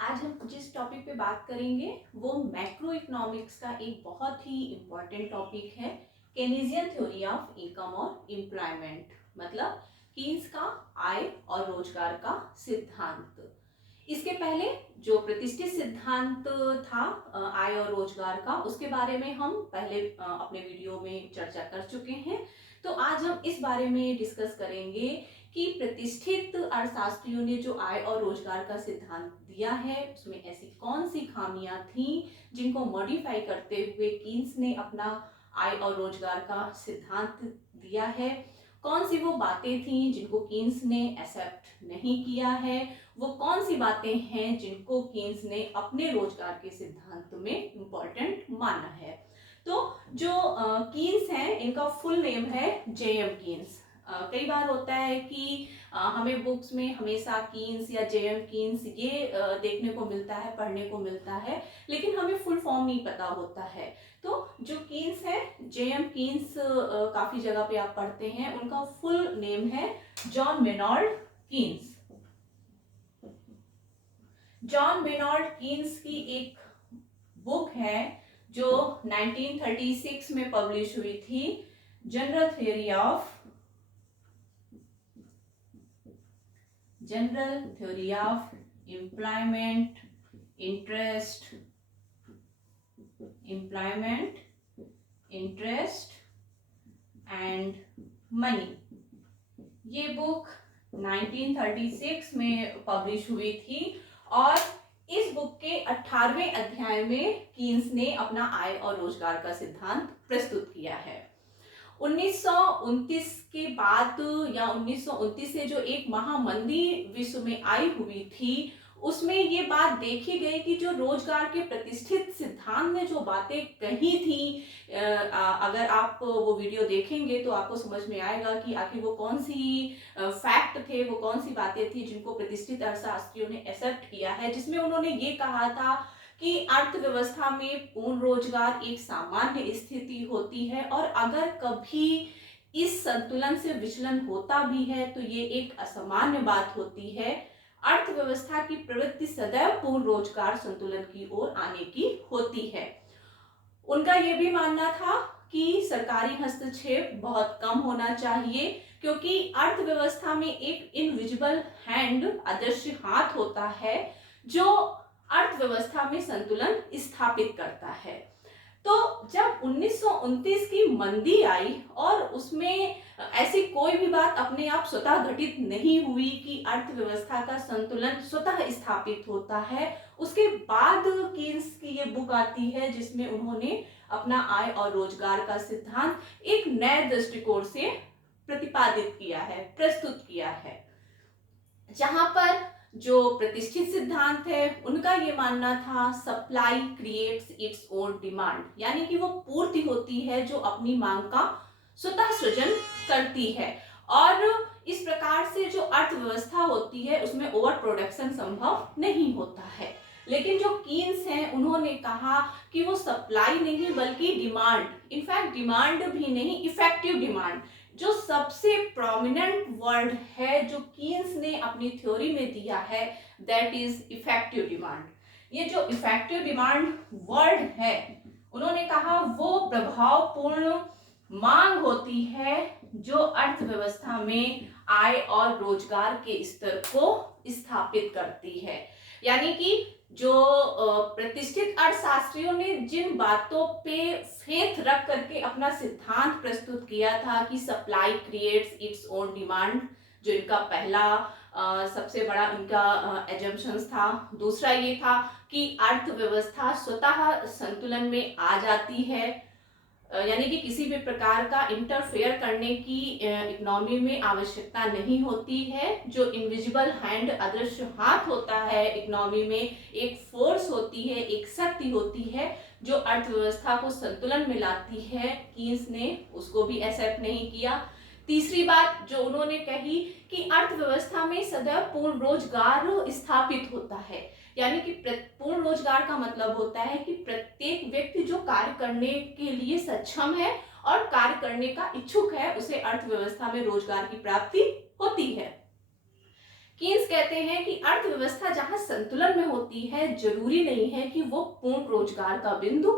आज हम जिस टॉपिक पे बात करेंगे वो मैक्रो इकोनॉमिक्स का एक बहुत ही इम्पोर्टेंट टॉपिक है, केनीजियन थ्योरी ऑफ इनकम और एम्प्लॉयमेंट। मतलब कीन्स का आय और रोजगार का सिद्धांत। इसके पहले जो प्रतिष्ठित सिद्धांत था आय और रोजगार का, उसके बारे में हम पहले अपने वीडियो में चर्चा कर चुके हैं। तो आज हम इस बारे में डिस्कस करेंगे कि प्रतिष्ठित अर्थशास्त्रियों ने जो आय और रोजगार का सिद्धांत दिया है उसमें ऐसी कौन सी खामियां थी जिनको मॉडिफाई करते हुए कीन्स ने अपना आय और रोजगार का सिद्धांत दिया है, कौन सी वो बातें थी जिनको कीन्स ने एक्सेप्ट नहीं किया है, वो कौन सी बातें हैं जिनको कीन्स ने अपने रोजगार के सिद्धांत में इम्पोर्टेंट माना है। तो जो कीन्स हैं इनका फुल नेम है जेएम कीन्स। कई बार होता है कि हमें बुक्स में हमेशा कीन्स या जेएम कीन्स ये देखने को मिलता है, पढ़ने को मिलता है, लेकिन हमें फुल फॉर्म नहीं पता होता है। तो जो कीन्स है जेएम कीन्स काफी जगह पे आप पढ़ते हैं, उनका फुल नेम है जॉन मेनॉर्ड कीन्स। जॉन मेनॉर्ड कीन्स की एक बुक है जो 1936 में पब्लिश हुई थी, general theory of employment interest and money. ये बुक 1936 में पब्लिश हुई थी और इस बुक के 18वें अध्याय में कीन्स ने अपना आय और रोजगार का सिद्धांत प्रस्तुत किया है। 1929 के बाद या 1929 से जो एक महामंदी विश्व में आई हुई थी, उसमें ये बात देखी गई कि जो रोजगार के प्रतिष्ठित सिद्धांत ने जो बातें कही थी, अगर आप वो वीडियो देखेंगे तो आपको समझ में आएगा कि आखिर वो कौन सी फैक्ट थे, वो कौन सी बातें थी जिनको प्रतिष्ठित अर्थशास्त्रियों ने एक्सेप्ट किया है, जिसमें उन्होंने ये कहा था कि अर्थव्यवस्था में पूर्ण रोजगार एक सामान्य स्थिति होती है और अगर कभी इस संतुलन से विचलन होता भी है तो ये एक असामान्य बात होती है। अर्थव्यवस्था की प्रवृत्ति सदैव पूर्ण रोजगार संतुलन की ओर आने की होती है। उनका यह भी मानना था कि सरकारी हस्तक्षेप बहुत कम होना चाहिए, क्योंकि अर्थव्यवस्था में एक इनविजिबल हैंड, अदृश्य हाथ होता है जो अर्थव्यवस्था में संतुलन स्थापित करता है। तो जब 1929 की मंदी आई और उसमें ऐसी कोई भी बात अपने आप स्वतः घटित नहीं हुई कि अर्थव्यवस्था का संतुलन स्वतः स्थापित होता है, उसके बाद कीन्स की ये बुक आती है जिसमें उन्होंने अपना आय और रोजगार का सिद्धांत एक नए दृष्टिकोण से प्रतिपादित किया है, प्रस्तुत किया है। जहां पर जो प्रतिष्ठित सिद्धांत है उनका ये मानना था supply creates its own demand, यानी कि वो पूर्ति होती है जो अपनी मांग का स्वतः सृजन करती है और इस प्रकार से जो अर्थव्यवस्था होती है उसमें ओवर प्रोडक्शन संभव नहीं होता है। लेकिन जो कीन्स हैं उन्होंने कहा कि वो सप्लाई नहीं बल्कि डिमांड, इनफैक्ट डिमांड भी नहीं, इफेक्टिव डिमांड, जो सबसे प्रोमिनेंट वर्ड है जो कीन्स ने अपनी थ्योरी में दिया है, दैट इज इफेक्टिव डिमांड। ये जो इफेक्टिव डिमांड वर्ड है, उन्होंने कहा वो प्रभावपूर्ण मांग होती है जो अर्थव्यवस्था में आय और रोजगार के स्तर को स्थापित करती है। यानी कि जो प्रतिष्ठित अर्थशास्त्रियों ने जिन बातों पे फेथ रख करके अपना सिद्धांत प्रस्तुत किया था कि supply creates its own demand, जो इनका पहला सबसे बड़ा इनका एजम्पशंस था। दूसरा ये था कि अर्थव्यवस्था स्वतः संतुलन में आ जाती है, यानी कि किसी भी प्रकार का इंटरफेयर करने की इकोनॉमी में आवश्यकता नहीं होती है। जो इनविजिबल हैंड, अदृश्य हाथ होता है इकोनॉमी में, एक फोर्स होती है, एक शक्ति होती है जो अर्थव्यवस्था को संतुलन में लाती है, कीन्स ने उसको भी एक्सेप्ट नहीं किया। तीसरी बात जो उन्होंने कही कि अर्थव्यवस्था में सदैव पूर्ण रोजगार स्थापित होता है, यानी कि पूर्ण रोजगार का मतलब होता है कि प्रत्येक व्यक्ति जो कार्य करने के लिए सक्षम है और कार्य करने का इच्छुक है, उसे अर्थव्यवस्था में रोजगार की प्राप्ति होती है। कीन्स कहते हैं कि अर्थव्यवस्था जहां संतुलन में होती है, जरूरी नहीं है कि वो पूर्ण रोजगार का बिंदु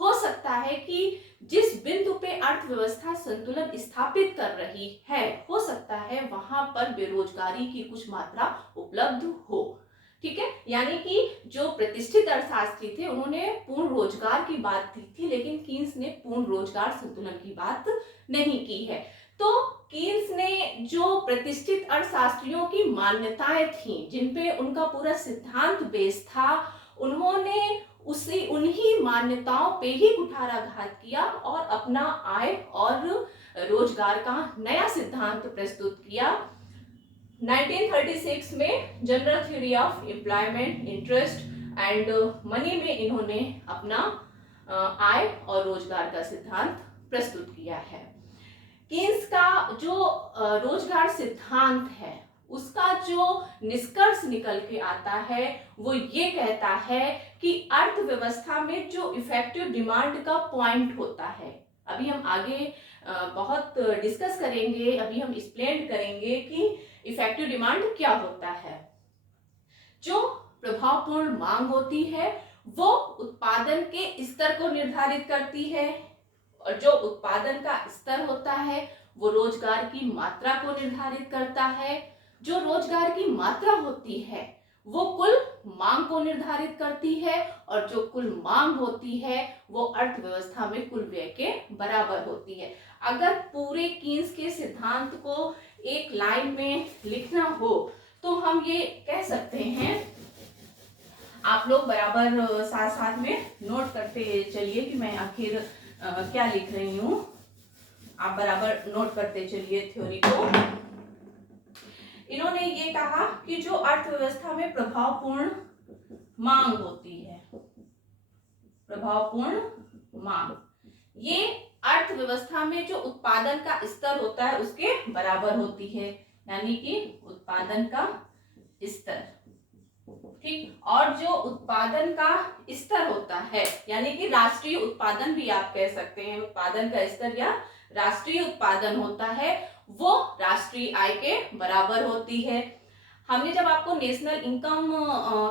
हो सकता है कि जिस बिंदु पे अर्थव्यवस्था संतुलन स्थापित कर रही है, हो सकता है वहां पर बेरोजगारी की कुछ मात्रा उपलब्ध हो। ठीक है, यानी कि जो प्रतिष्ठित अर्थशास्त्री थे उन्होंने पूर्ण रोजगार की बात की थी, लेकिन कीन्स ने पूर्ण रोजगार संतुलन की बात नहीं की है। तो कीन्स ने जो प्रतिष्ठित अर्थशास्त्रियों की मान्यताएं थी, जिनपे उनका पूरा सिद्धांत बेस था, उन्होंने उन्हीं मान्यताओं पे ही कुठाराघात किया और अपना आय और रोजगार का नया सिद्धांत प्रस्तुत किया। 1936 में general theory of employment, interest and money में इन्होंने अपना आय और रोजगार का सिद्धांत प्रस्तुत किया है। कीन्स का जो रोजगार सिद्धांत है, उसका जो निष्कर्ष निकल के आता है वो ये कहता है कि अर्थव्यवस्था में जो इफेक्टिव डिमांड का पॉइंट होता है, अभी हम आगे बहुत डिस्कस करेंगे, अभी हम एक्सप्लेन करेंगे कि इफेक्टिव डिमांड क्या होता है। जो प्रभावपूर्ण मांग होती है वो उत्पादन के स्तर को निर्धारित करती है, और जो उत्पादन का स्तर होता है वो रोजगार की मात्रा को निर्धारित करता है। जो रोजगार की मात्रा होती है वो कुल मांग को निर्धारित करती है, और जो कुल मांग होती है वो अर्थव्यवस्था में कुल व्यय के बराबर होती है। अगर पूरे कीन्स के सिद्धांत को एक लाइन में लिखना हो तो हम ये कह सकते हैं, आप लोग बराबर साथ साथ में नोट करते चलिए कि मैं आखिर क्या लिख रही हूँ, आप बराबर नोट करते चलिए थ्योरी को। इन्होंने ये कहा कि जो अर्थव्यवस्था में प्रभावपूर्ण मांग होती है, प्रभावपूर्ण मांग, ये अर्थव्यवस्था में जो उत्पादन का स्तर होता है उसके बराबर होती है, यानी कि उत्पादन का स्तर। ठीक, और जो उत्पादन का स्तर होता है, यानी कि राष्ट्रीय उत्पादन भी आप कह सकते हैं, उत्पादन का स्तर या राष्ट्रीय उत्पादन होता है, वो राष्ट्रीय आय के बराबर होती है। हमने जब आपको नेशनल इनकम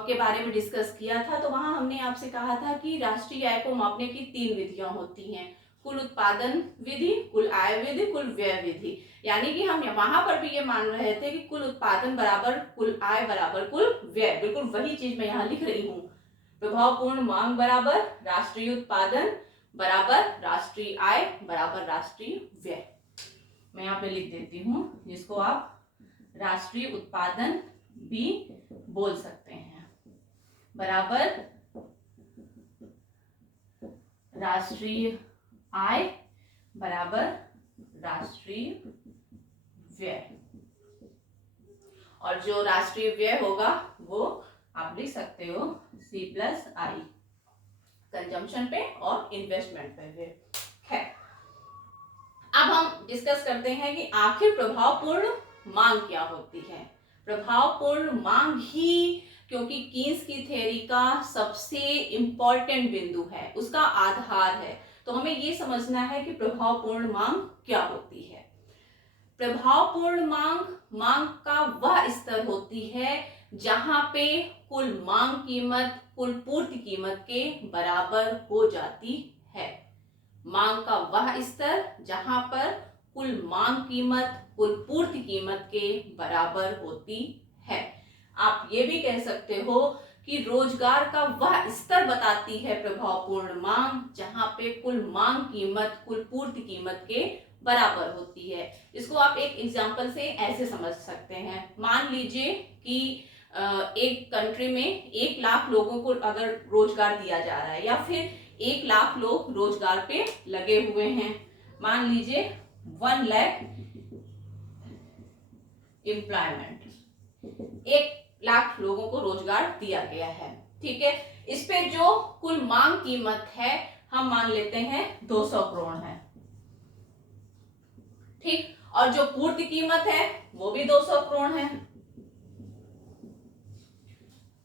के बारे में डिस्कस किया था तो वहां हमने आपसे कहा था कि राष्ट्रीय आय को मापने की 3 विधियां होती हैं, कुल उत्पादन विधि, कुल आय विधि, कुल व्यय विधि। यानी कि हम वहां पर भी ये मान रहे थे कि कुल उत्पादन बराबर कुल आय बराबर कुल व्यय, बिल्कुल वही चीज मैं यहाँ लिख रही हूँ। प्रभावपूर्ण मांग बराबर राष्ट्रीय उत्पादन बराबर राष्ट्रीय आय बराबर राष्ट्रीय व्यय। मैं यहाँ पे लिख देती हूँ, जिसको आप राष्ट्रीय उत्पादन भी बोल सकते हैं, बराबर राष्ट्रीय आय बराबर राष्ट्रीय व्यय। और जो राष्ट्रीय व्यय होगा वो आप लिख सकते हो C+I, कंजम्पशन पे और इन्वेस्टमेंट पे है। अब हम डिस्कस करते हैं कि आखिर प्रभावपूर्ण मांग क्या होती है। प्रभावपूर्ण मांग ही, क्योंकि कीन्स की थ्योरी का सबसे इंपॉर्टेंट बिंदु है, उसका आधार है, तो हमें ये समझना है कि प्रभावपूर्ण मांग क्या होती है। प्रभावपूर्ण मांग का वह स्तर होती है जहां पे कुल मांग कीमत कुल पूर्ति कीमत के बराबर हो जाती है। मांग का वह स्तर जहां पर कुल मांग कीमत कुल पूर्ति कीमत के बराबर होती है। आप ये भी कह सकते हो कि रोजगार का वह स्तर बताती है प्रभावपूर्ण मांग जहां पे कुल मांग कीमत कुल पूर्ति कीमत के बराबर होती है। इसको आप एक एग्जांपल से ऐसे समझ सकते हैं। मान लीजिए कि एक कंट्री में 1 लाख लोगों को अगर रोजगार दिया जा रहा है, या फिर 1 लाख लोग रोजगार पे लगे हुए हैं, मान लीजिए 1 लाख एम्प्लॉयमेंट, 1 लाख लोगों को रोजगार दिया गया है। ठीक है, इस पे जो कुल मांग कीमत है हम मान लेते हैं 200 करोड़ है। ठीक, और जो पूर्ति कीमत है वो भी 200 करोड़ है।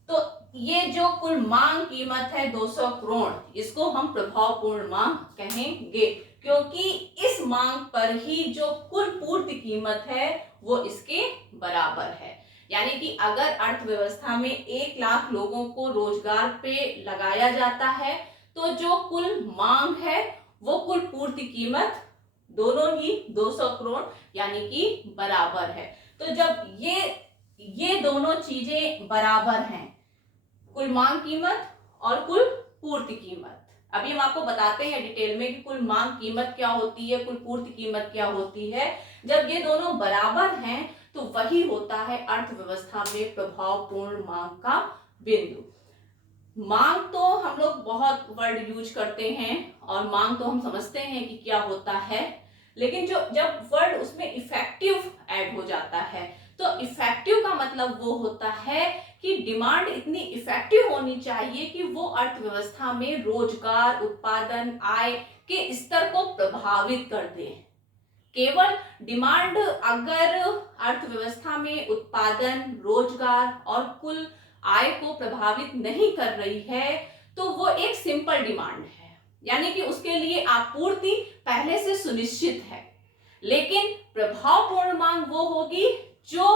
तो ये जो कुल मांग कीमत है 200 करोड़, इसको हम प्रभावपूर्ण मांग कहेंगे, क्योंकि इस मांग पर ही जो कुल पूर्ति कीमत है वो इसके बराबर है। यानी कि अगर अर्थव्यवस्था में 1 लाख लोगों को रोजगार पे लगाया जाता है तो जो कुल मांग है वो कुल पूर्ति कीमत दोनों ही 200 करोड़ यानी कि बराबर है। तो जब ये दोनों चीजें बराबर हैं, कुल मांग कीमत और कुल पूर्ति कीमत, अभी हम आपको बताते हैं डिटेल में कि कुल मांग कीमत क्या होती है, कुल पूर्ति कीमत क्या होती है। जब ये दोनों बराबर हैं तो वही होता है अर्थव्यवस्था में प्रभावपूर्ण मांग का बिंदु। मांग तो हम लोग बहुत वर्ड यूज करते हैं और मांग तो हम समझते हैं कि क्या होता है, लेकिन जब वर्ड उसमें इफेक्टिव ऐड हो जाता है तो इफेक्टिव का मतलब वो होता है कि डिमांड इतनी इफेक्टिव होनी चाहिए कि वो अर्थव्यवस्था में रोजगार, उत्पादन, आय के स्तर को प्रभावित कर दे। केवल डिमांड अगर अर्थव्यवस्था में उत्पादन, रोजगार और कुल आय को प्रभावित नहीं कर रही है तो वो एक सिंपल डिमांड है, यानी कि उसके लिए आपूर्ति पहले से सुनिश्चित है। लेकिन प्रभावपूर्ण मांग वो होगी जो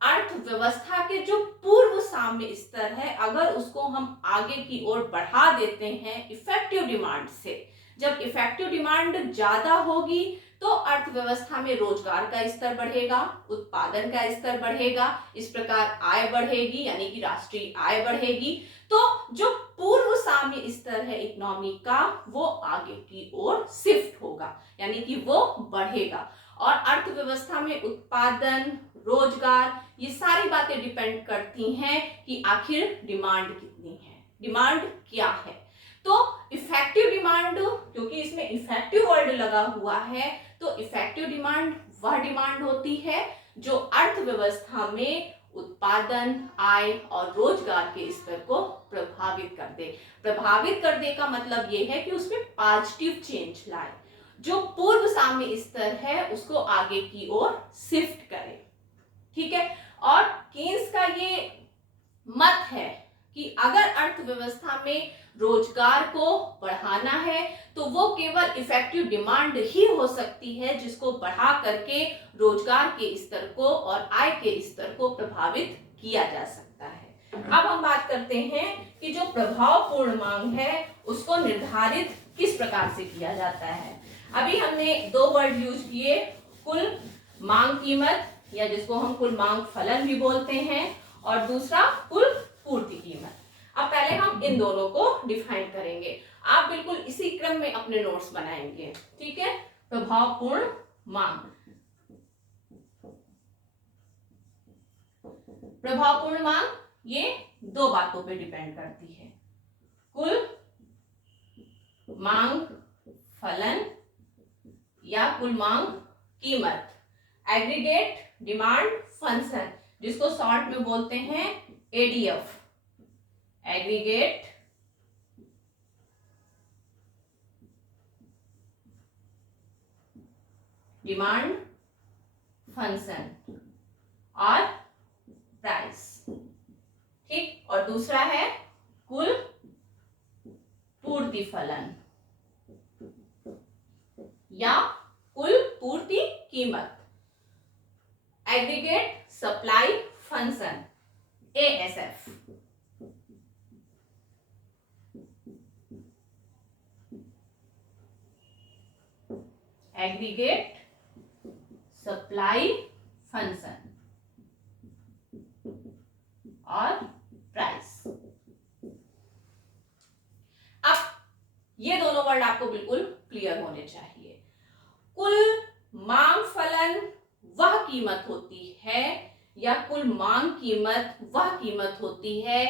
अर्थव्यवस्था के जो पूर्व साम्य स्तर है अगर उसको हम आगे की ओर बढ़ा देते हैं इफेक्टिव डिमांड से। जब इफेक्टिव डिमांड ज्यादा होगी तो अर्थव्यवस्था में रोजगार का स्तर बढ़ेगा, उत्पादन का स्तर बढ़ेगा, इस प्रकार आय बढ़ेगी यानी कि राष्ट्रीय आय बढ़ेगी। तो जो पूर्व साम्य स्तर है इकोनॉमी का वो आगे की ओर शिफ्ट होगा यानी कि वो बढ़ेगा। और अर्थव्यवस्था में उत्पादन, रोजगार, ये सारी बातें डिपेंड करती हैं कि आखिर डिमांड कितनी है, डिमांड क्या है। तो इफेक्टिव डिमांड, क्योंकि इसमें इफेक्टिव वर्ड लगा हुआ है, तो इफेक्टिव डिमांड वह डिमांड होती है जो अर्थव्यवस्था में उत्पादन, आय और रोजगार के स्तर को प्रभावित कर दे। प्रभावित कर दे का मतलब यह है कि उसमें पॉजिटिव चेंज लाए, जो पूर्व साम्य स्तर है उसको आगे की ओर शिफ्ट करे। ठीक है। और केन्स का ये मत है कि अगर अर्थव्यवस्था में रोजगार को बढ़ाना है तो वो केवल इफेक्टिव डिमांड ही हो सकती है जिसको बढ़ा करके रोजगार के स्तर को और आय के स्तर को प्रभावित किया जा सकता है। अब हम बात करते हैं कि जो प्रभावपूर्ण मांग है उसको निर्धारित किस प्रकार से किया जाता है। अभी हमने 2 वर्ड यूज किए, कुल मांग कीमत या जिसको हम कुल मांग फलन भी बोलते हैं, और दूसरा कुल पूर्ति कीमत। अब पहले हम इन दोनों को डिफाइन करेंगे। आप बिल्कुल इसी क्रम में अपने नोट्स बनाएंगे। ठीक है। प्रभावपूर्ण मांग, प्रभावपूर्ण मांग ये 2 बातों पे डिपेंड करती है, कुल मांग फलन या कुल मांग कीमत, एग्रीगेट डिमांड फंक्शन, जिसको शॉर्ट में बोलते हैं एडीएफ, एग्रीगेट डिमांड फंक्शन और प्राइस। ठीक। और दूसरा है कुल पूर्ति फलन या कुल पूर्ति कीमत, aggregate supply function, ASF. Aggregate supply function और प्राइस। अब ये दोनों वर्ड आपको बिल्कुल क्लियर होने चाहिए। कुल मांग फलन वह कीमत होती है या कुल मांग कीमत वह कीमत होती है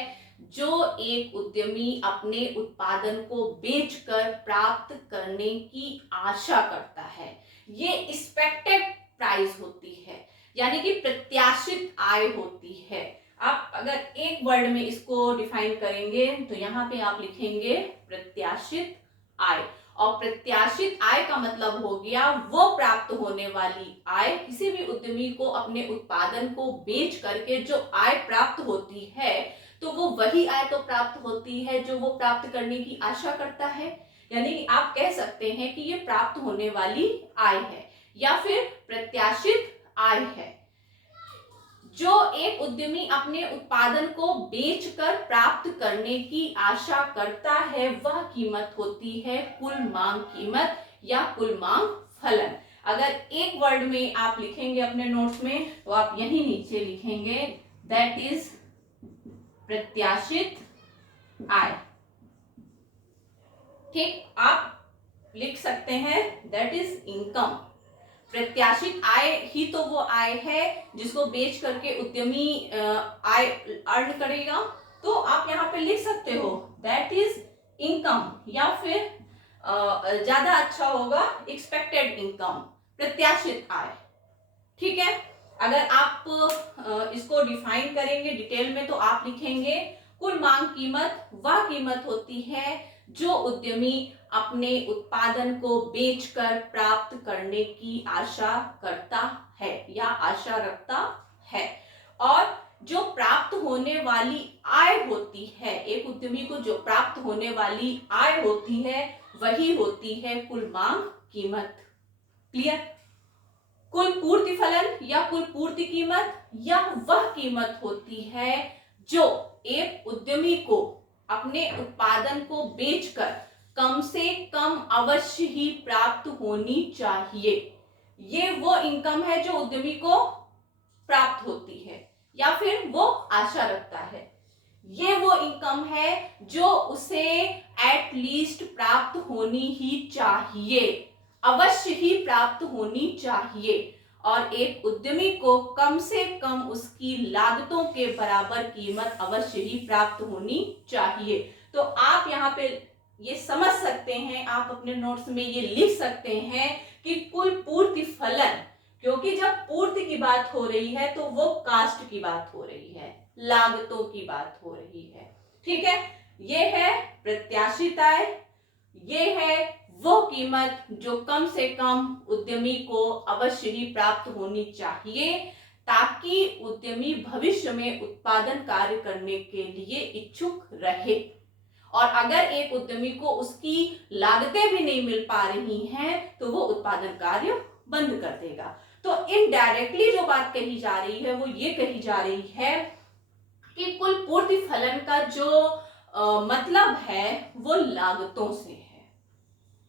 जो एक उद्यमी अपने उत्पादन को बेचकर प्राप्त करने की आशा करता है। ये एक्सपेक्टेड प्राइस होती है यानी कि प्रत्याशित आय होती है। आप अगर एक वर्ड में इसको डिफाइन करेंगे तो यहाँ पे आप लिखेंगे प्रत्याशित आय, और प्रत्याशित आय का मतलब हो गया वो प्राप्त होने वाली आय। किसी भी उद्यमी को अपने उत्पादन को बेच करके जो आय प्राप्त होती है तो वो वही आय तो प्राप्त होती है जो वो प्राप्त करने की आशा करता है। यानी कि आप कह सकते हैं कि ये प्राप्त होने वाली आय है या फिर प्रत्याशित आय है। जो एक उद्यमी अपने उत्पादन को बेचकर प्राप्त करने की आशा करता है वह कीमत होती है कुल मांग कीमत या कुल मांग फलन। अगर एक वर्ड में आप लिखेंगे अपने नोट्स में तो आप यही नीचे लिखेंगे दैट इज प्रत्याशित आय। ठीक, आप लिख सकते हैं दैट इज इनकम। प्रत्याशित आय ही तो वो आय है जिसको बेच करके उद्यमी आय अर्न करेगा। तो आप यहाँ पे लिख सकते हो दैट इज इनकम, या फिर ज्यादा अच्छा होगा एक्सपेक्टेड इनकम, प्रत्याशित आय। ठीक है, अगर आप इसको डिफाइन करेंगे डिटेल में तो आप लिखेंगे कुल मांग कीमत वह कीमत होती है जो उद्यमी अपने उत्पादन को बेचकर प्राप्त करने की आशा करता है या आशा रखता है, और जो प्राप्त होने वाली आय होती है, एक उद्यमी को जो प्राप्त होने वाली आय होती है वही होती है कुल मांग कीमत। क्लियर? कुल पूर्ति फलन या कुल पूर्ति कीमत यह वह कीमत होती है जो एक उद्यमी को अपने उत्पादन को बेचकर कम से कम अवश्य ही प्राप्त होनी चाहिए। ये वो इनकम है जो उद्यमी को प्राप्त होती है या फिर वो आशा रखता है। ये वो इनकम है जो उसे एटलीस्ट प्राप्त होनी ही चाहिए, अवश्य ही प्राप्त होनी चाहिए, और एक उद्यमी को कम से कम उसकी लागतों के बराबर कीमत अवश्य ही प्राप्त होनी चाहिए। तो आप यहाँ पे ये समझ सकते हैं, आप अपने नोट्स में ये लिख सकते हैं कि कुल पूर्ति फलन, क्योंकि जब पूर्ति की बात हो रही है तो वो कास्ट की बात हो रही है, लागतों की बात हो रही है। ठीक है, ये है प्रत्याशित आय, ये है वो कीमत जो कम से कम उद्यमी को अवश्य ही प्राप्त होनी चाहिए ताकि उद्यमी भविष्य में उत्पादन कार्य करने के लिए इच्छुक रहे। और अगर एक उद्यमी को उसकी लागतें भी नहीं मिल पा रही हैं तो वो उत्पादन कार्य बंद कर देगा। तो इनडायरेक्टली जो बात कही जा रही है वो ये कही जा रही है कि कुल पूर्ति फलन का जो मतलब है वो लागतों से है,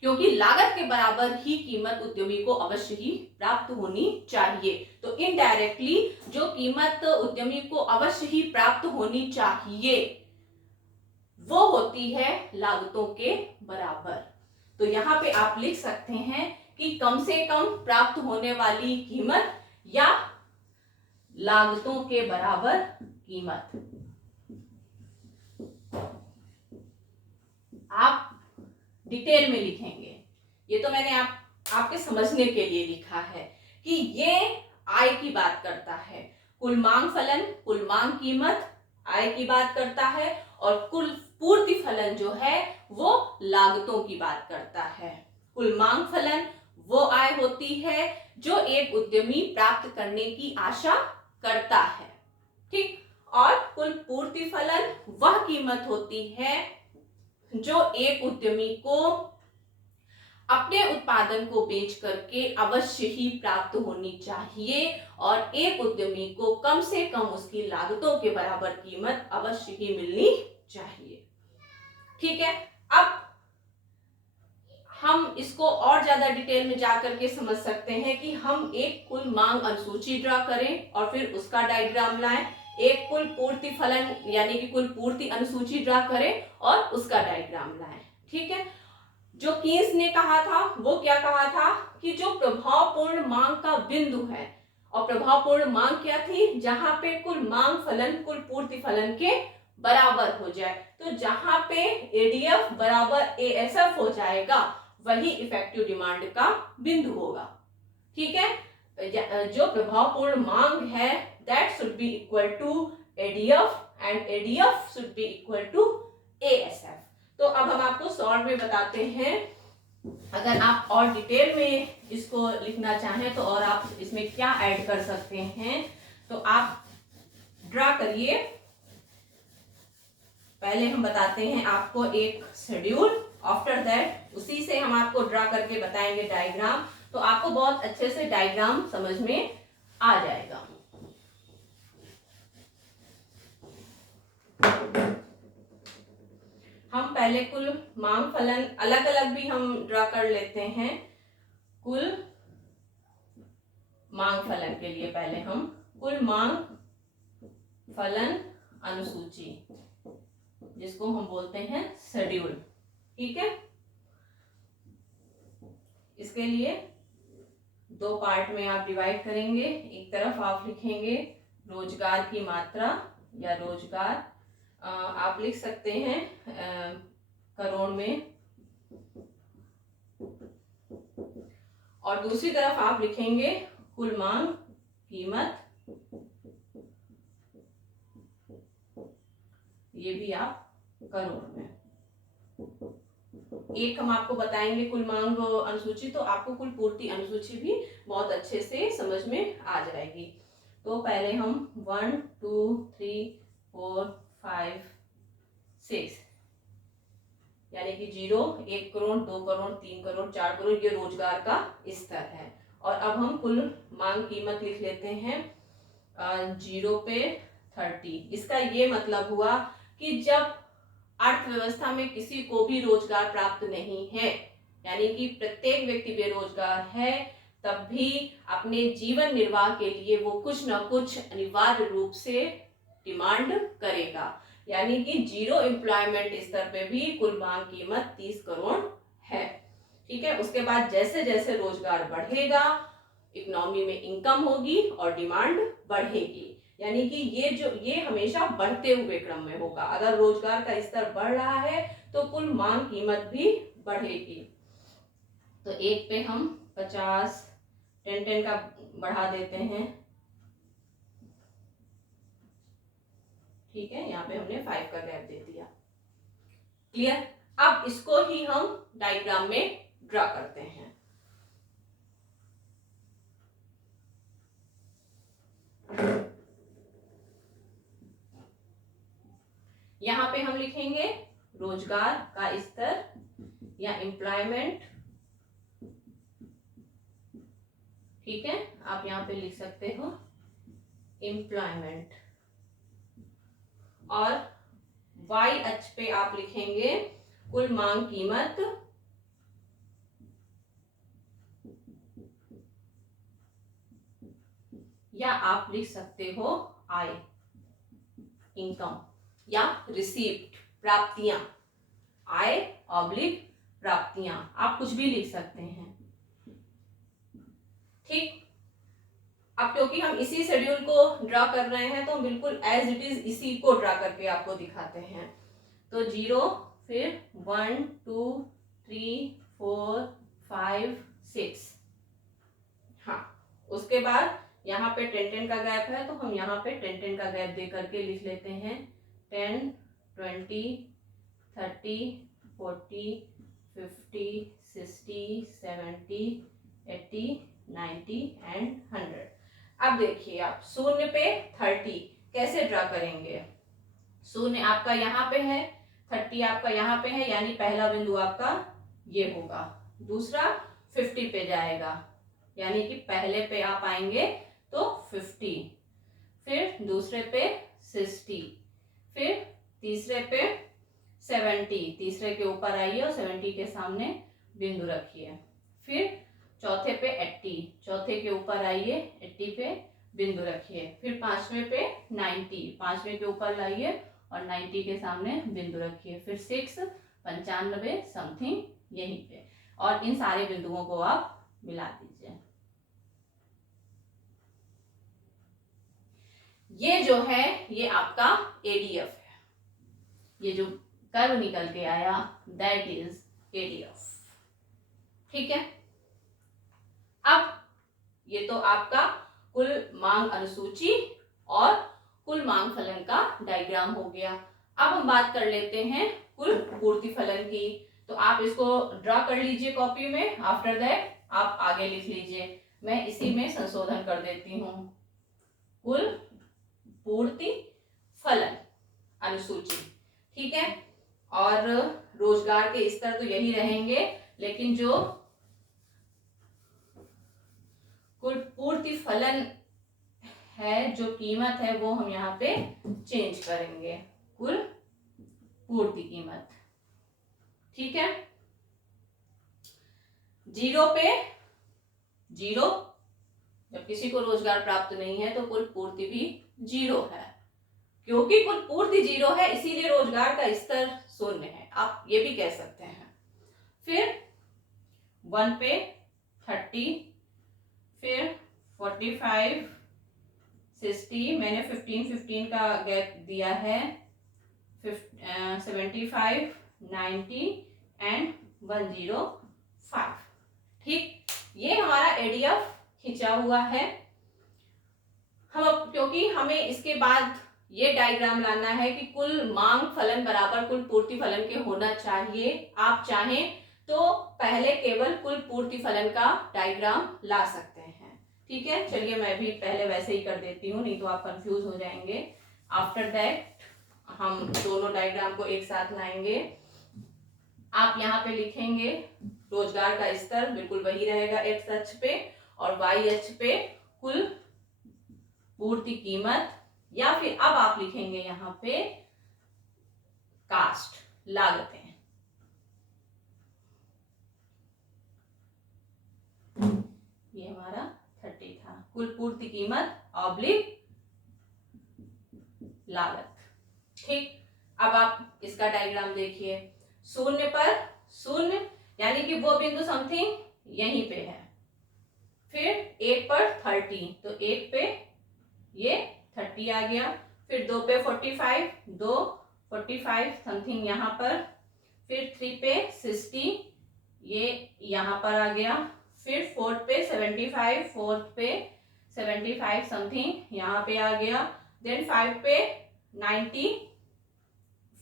क्योंकि लागत के बराबर ही कीमत उद्यमी को अवश्य ही प्राप्त होनी चाहिए। तो इनडायरेक्टली जो कीमत उद्यमी को अवश्य ही प्राप्त होनी चाहिए वो होती है लागतों के बराबर। तो यहाँ पे आप लिख सकते हैं कि कम से कम प्राप्त होने वाली कीमत या लागतों के बराबर कीमत। आप डिटेल में लिखेंगे, ये तो मैंने आपके समझने के लिए लिखा है कि ये आय की बात करता है, कुल मांग फलन, कुल मांग कीमत आय की बात करता है, और कुल पूर्ति फलन जो है वो लागतों की बात करता है। कुल मांग फलन वो आय होती है जो एक उद्यमी प्राप्त करने की आशा करता है। ठीक, और कुल पूर्ति फलन वह कीमत होती है जो एक उद्यमी को अपने उत्पादन को बेच करके अवश्य ही प्राप्त होनी चाहिए, और एक उद्यमी को कम से कम उसकी लागतों के बराबर कीमत अवश्य ही मिलनी चाहिए। ठीक है, अब हम इसको और ज्यादा डिटेल में जाकर के समझ सकते हैं कि हम एक कुल मांग अनुसूची ड्रा करें और फिर उसका डायग्राम लाएं, एक कुल पूर्ति फलन यानी कि कुल पूर्ति अनुसूची ड्रा करें और उसका डायग्राम लाएं। ठीक है, जो कीन्स ने कहा था वो क्या कहा था कि जो प्रभावपूर्ण मांग का बिंदु है, और प्रभावपूर्ण मांग क्या थी, जहां पे कुल मांग फलन कुल पूर्ति फलन के बराबर हो जाए। तो जहां पे एडीएफ बराबर एएसएफ हो जाएगा वही इफेक्टिव डिमांड का बिंदु होगा। ठीक है, जो प्रभावपूर्ण मांग है that should be equal to ADF and ADF should be equal to ASF. तो अब हम आपको शॉर्ट में बताते हैं, अगर आप और डिटेल में इसको लिखना चाहें तो और आप इसमें क्या ऐड कर सकते हैं, तो आप ड्रा करिए। पहले हम बताते हैं आपको एक शेड्यूल, आफ्टर दैट उसी से हम आपको ड्रा करके बताएंगे डायग्राम, तो आपको बहुत अच्छे से डायग्राम समझ में आ जाएगा। पहले कुल मांग फलन अलग अलग भी हम ड्रा कर लेते हैं। कुल मांग फलन के लिए पहले हम कुल मांग फलन अनुसूची, जिसको हम बोलते हैं शेड्यूल, ठीक है। इसके लिए दो पार्ट में आप डिवाइड करेंगे। एक तरफ आप लिखेंगे रोजगार की मात्रा या रोजगार, आप लिख सकते हैं करोड़ में, और दूसरी तरफ आप लिखेंगे कुल मांग कीमत, ये भी आप करोड़ में। एक हम आपको बताएंगे कुल मांग अनुसूची, तो आपको कुल पूर्ति अनुसूची भी बहुत अच्छे से समझ में आ जाएगी। तो पहले हम 1 2 3 4 5 6 यानी कि 0, 1 करोड़, 2 करोड़, 3 करोड़, 4 करोड़, ये रोजगार का स्तर है। और अब हम कुल मांग कीमत लिख लेते हैं 0 पे 30। इसका ये मतलब हुआ कि जब अर्थव्यवस्था में किसी को भी रोजगार प्राप्त नहीं है, यानी कि प्रत्येक व्यक्ति बेरोजगार है, तब भी अपने जीवन निर्वाह के लिए वो कुछ न कुछ अनिवार्य रूप से डिमांड करेगा। यानी कि 0 एम्प्लॉयमेंट स्तर पे भी कुल मांग कीमत 30 करोड़ है, ठीक है। उसके बाद जैसे जैसे रोजगार बढ़ेगा, इकोनॉमी में इनकम होगी और डिमांड बढ़ेगी, यानी कि ये हमेशा बढ़ते हुए क्रम में होगा। अगर रोजगार का स्तर बढ़ रहा है तो कुल मांग कीमत भी बढ़ेगी। तो एक पे हम 50 10 का बढ़ा देते हैं, ठीक है। यहाँ पे हमने 5 का गैप दे दिया, क्लियर। अब इसको ही हम डायग्राम में ड्रा करते हैं। यहाँ पे हम लिखेंगे रोजगार का स्तर या एम्प्लॉयमेंट, ठीक है। आप यहाँ पे लिख सकते हो एम्प्लॉयमेंट, और वाई अक्ष पे आप लिखेंगे कुल मांग कीमत, या आप लिख सकते हो आय, इनकम, या रिसीप्ट, प्राप्तियां, आय ऑब्लिक प्राप्तियां, आप कुछ भी लिख सकते हैं, ठीक। अब क्योंकि हम इसी शेड्यूल को ड्रा कर रहे हैं तो हम बिल्कुल एज इट इज इसी को ड्रा करके आपको दिखाते हैं। तो 0, फिर 1 2 3 4 5 6, हाँ। उसके बाद यहाँ पे 10 का गैप है, तो हम यहाँ पे 10 का गैप दे करके लिख लेते हैं 10 20 30 40 50 60 70 80 90 एंड 100। अब देखिए आप 0 पे 30 कैसे ड्रा करेंगे। 0 आपका यहाँ पे है, 30 आपका यहाँ पे है, यानी पहला बिंदु आपका ये होगा। दूसरा 50 पे जाएगा, यानी कि पहले पे आप आएंगे तो 50, फिर दूसरे पे 60, फिर तीसरे पे 70, तीसरे के ऊपर आइए और 70 के सामने बिंदु रखिए। फिर चौथे पे 80, चौथे के ऊपर आइए, 80 पे बिंदु रखिए। फिर पांचवें पे 90, पांचवें के ऊपर लाइए और 90 के सामने बिंदु रखिए। फिर 6 95 समथिंग यहीं पे, और इन सारे बिंदुओं को आप मिला दीजिए। ये जो है ये आपका एडीएफ है, ये जो कर्व निकल के आया दैट इज एडीएफ, ठीक है। अब ये तो आपका कुल मांग अनुसूची और कुल मांग फलन का डायग्राम हो गया। अब हम बात कर लेते हैं कुल पूर्ति फलन की। तो आप इसको ड्रा कर लीजिए कॉपी में, आफ्टर दैट आप आगे लिख लीजिए। मैं इसी में संशोधन कर देती हूँ। कुल पूर्ति फलन अनुसूची, ठीक है। और रोजगार के स्तर तो यही रहेंगे, लेकिन जो कुल पूर्ति फलन है, जो कीमत है, वो हम यहाँ पे चेंज करेंगे। कुल पूर्ति कीमत, ठीक है। 0 पे 0, जब किसी को रोजगार प्राप्त नहीं है तो कुल पूर्ति भी 0 है। क्योंकि कुल पूर्ति 0 है इसीलिए रोजगार का स्तर 0 है, आप ये भी कह सकते हैं। फिर 1 पे 30, फिर 45, 60, मैंने 15 का गैप दिया है, 75, 90 एंड 105। ठीक, ये हमारा एडीएफ खिंचा हुआ है। हम क्योंकि हमें इसके बाद ये डायग्राम लाना है कि कुल मांग फलन बराबर कुल पूर्ति फलन के होना चाहिए। आप चाहें तो पहले केवल कुल पूर्ति फलन का डायग्राम ला सकते हैं। ठीक है, चलिए मैं भी पहले वैसे ही कर देती हूँ, नहीं तो आप कंफ्यूज हो जाएंगे। आफ्टर दैट हम दोनों डायग्राम को एक साथ लाएंगे। आप यहाँ पे लिखेंगे रोजगार का स्तर बिल्कुल वही रहेगा एक्स अक्ष पे, और वाई अक्ष पे कुल पूर्ति कीमत, या फिर अब आप लिखेंगे यहाँ पे कास्ट, लागतें। ये हमारा 30 था, कुल पूर्ति कीमत ऑब्लिक लागत। ठीक, अब आप इसका डायग्राम देखिए। 0 पर 0 यानी कि वो बिंदु समथिंग यहीं पे है। फिर 1 पर 30, तो 1 पे ये 30 आ गया। फिर 2 पे 45, 2 45 समथिंग यहाँ पर। फिर 3 पे 60, ये यहाँ पर आ गया। फिर 4 पे 75, 4 पे 75 समथिंग यहाँ पे आ गया। देन 5 पे 90,